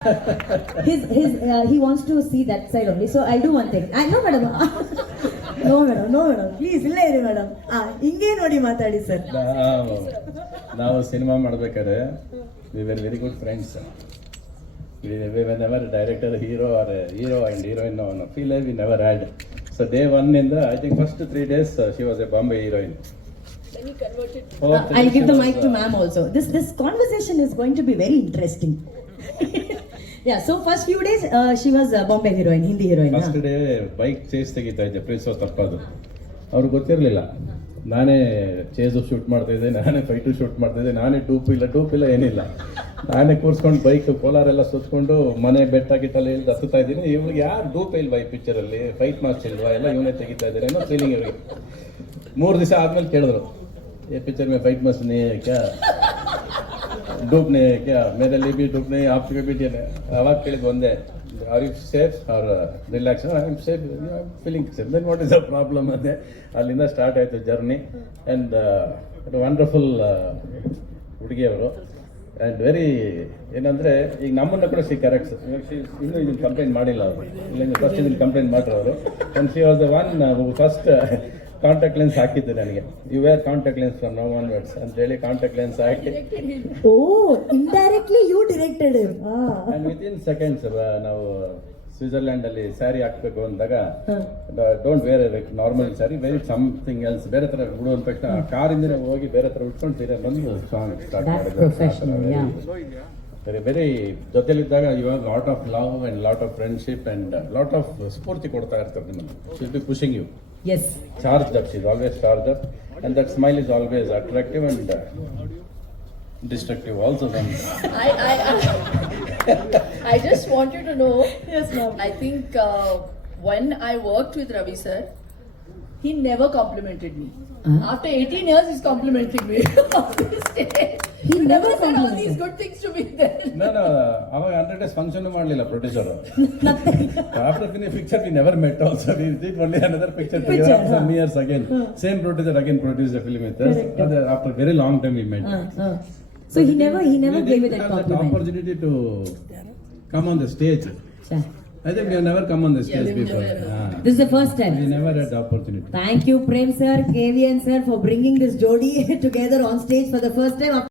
He wants to see that side only. So I'll do one thing. No, madam. No, madam. Please, ಇಲ್ಲ ಇರಿ madam. ಹಿಂಗೆ ನೋಡಿ ಮಾತಾಡಿ sir. ನಾವು cinema ಮಾಡ್ಬೇಕಾದ್ರೆ we were very good friends. We were never director, hero or hero and heroine. No, feel like we never had. So day one in the, I think first 3 days she was a Bombay heroine. Then he converted. I'll give the mic to ma'am also. This conversation is going to be very interesting. Yeah, so first few days she was a Bombay heroine, Hindi heroine. First day bike chase ತೆಗಿತಾ ಇದ್ದೆ, prince of ತಪ್ಪದು ಅವ್ರಿಗೆ ಗೊತ್ತಿರಲಿಲ್ಲ. ನಾನೇ chase shoot ಮಾಡ್ತಾ ಇದ್ದೆ, ನಾನೇ fight shoot ಮಾಡ್ತಾ ಇದ್ದೆ, ನಾನೇ ಡೂಪ್ ಇಲ್ಲ ಏನಿಲ್ಲ. ನಾನೇ ಕೂರ್ಸ್ಕೊಂಡು ಬೈಕ್ ಕೋಲಾರೆಲ್ಲ ಸುತ್ಕೊಂಡು ಮನೆ ಬೆಟ್ಟ ಗಿಟ್ಟಲ್ಲಿ ಇಲ್ಲಿ ಹತ್ತುತ್ತಾ ಇದ್ದೀನಿ. ಇವ್ರಿಗೆ ಯಾರು ಡೂಪ್ ಇಲ್ವಾ ಈ ಪಿಕ್ಚರಲ್ಲಿ, ಫೈಟ್ ಮಾಸ್ಟರ್ ಇಲ್ವಾ, ಎಲ್ಲ ಇವನೇ ತೆಗಿತಾ ಇದ್ದಾರೆ ಅನ್ನೋ ಫೀಲಿಂಗ್ ಇವ್ರಿಗೆ. 3 ದಿವಸ ಆದ್ಮೇಲೆ ಕೇಳಿದ್ರು, ये पिक्चर में फाइट मस्त नहीं है क्या, डूब नहीं है क्या, मेरे लिए भी डूब नहीं, आपके भी नहीं है. आवाज ಕೇಳಿದ್ ಒಂದೇ, are you safe or relax? I am safe, I am feeling safe. Then what is the problem ಅಂದೆ. ಅಲ್ಲಿಂದ ಸ್ಟಾರ್ಟ್ ಆಯಿತು ಜರ್ನಿ. ಆ್ಯಂಡ್ ವಂಡರ್ಫುಲ್ ಹುಡುಗಿ ಅವರು. ಆ್ಯಂಡ್ ವೆರಿ ಏನಂದರೆ, ಈಗ ನಮ್ಮನ್ನು ಕೂಡ ಸಿ ಕರೆಕ್ಟ್ಸ್. ಇನ್ನೂ ಇದನ್ನು ಕಂಪ್ಲೇಂಟ್ ಮಾಡಿಲ್ಲ ಅವರು, ಇಲ್ಲ ಫಸ್ಟ್ ಇದನ್ನು ಕಂಪ್ಲೇಂಟ್ ಮಾಡ್ರು ಅವರು. And she was the one first contact lens ಹಾಕಿದ್ದು ನನಗೆ. You wear contact lens from now onwards ಅಂತ ಹೇಳಿ ಕಾಂಟ್ಯಾಕ್ಟ್ ಲೆನ್ಸ್ ಹಾಕಿ, indirectly you directed him. And within seconds ನಾವು ಸ್ವಿಟ್ಜರ್ಲ್ಯಾಂಡ್ ಅಲ್ಲಿ ಸ್ಯಾರಿ ಹಾಕ್ಬೇಕು ಅಂದಾಗ, don't wear normal sari, wear something else, ಬೇರೆ ತರ ಉಡು ಅಂದ ತಕ್ಷಣ ಕಾರಿಂದನೇ ಹೋಗಿ ಬೇರೆ ತರ ಉಟ್ಕೊಂಡು ಸೀರೆ ಬಂದು ಸಾಂಗ್ ಸ್ಟಾರ್ಟ್ ಮಾಡಿದ್ರು. ವೆರಿ ವೆರಿ ಜೊತೆಲಿದ್ದಾಗ ಇವಾಗ lot of love and lot of friendship and lot of ಸ್ಫೂರ್ತಿ ಕೊಡ್ತಾ ಇರ್ತಾರೆ ನಿಮ್ಮನ್ನು. She'll be pushing you. Yes. Charged up. She's always charged up, and that smile is always attractive and destructive also. I just want you to know. Yes, ma'am. I think when I worked with Ravi sir, he never complimented me. After 18 years, he's complimenting me. He never said all complimented. these good things to me then. No, ಅವಾಗ 100 days function ಮಾಡಲಿಲ್ಲ producer. After finish picture we never met also. We did only another picture together after some years again. Same producer again produce the film with us. After very long time we met. So he never gave you that That compliment. opportunity to come on the stage. Sure. I think we have never come on the stage before. This is the first time. We never had the opportunity. Thank you, Prem sir, KVN sir, for bringing this jodi together on stage for the first time.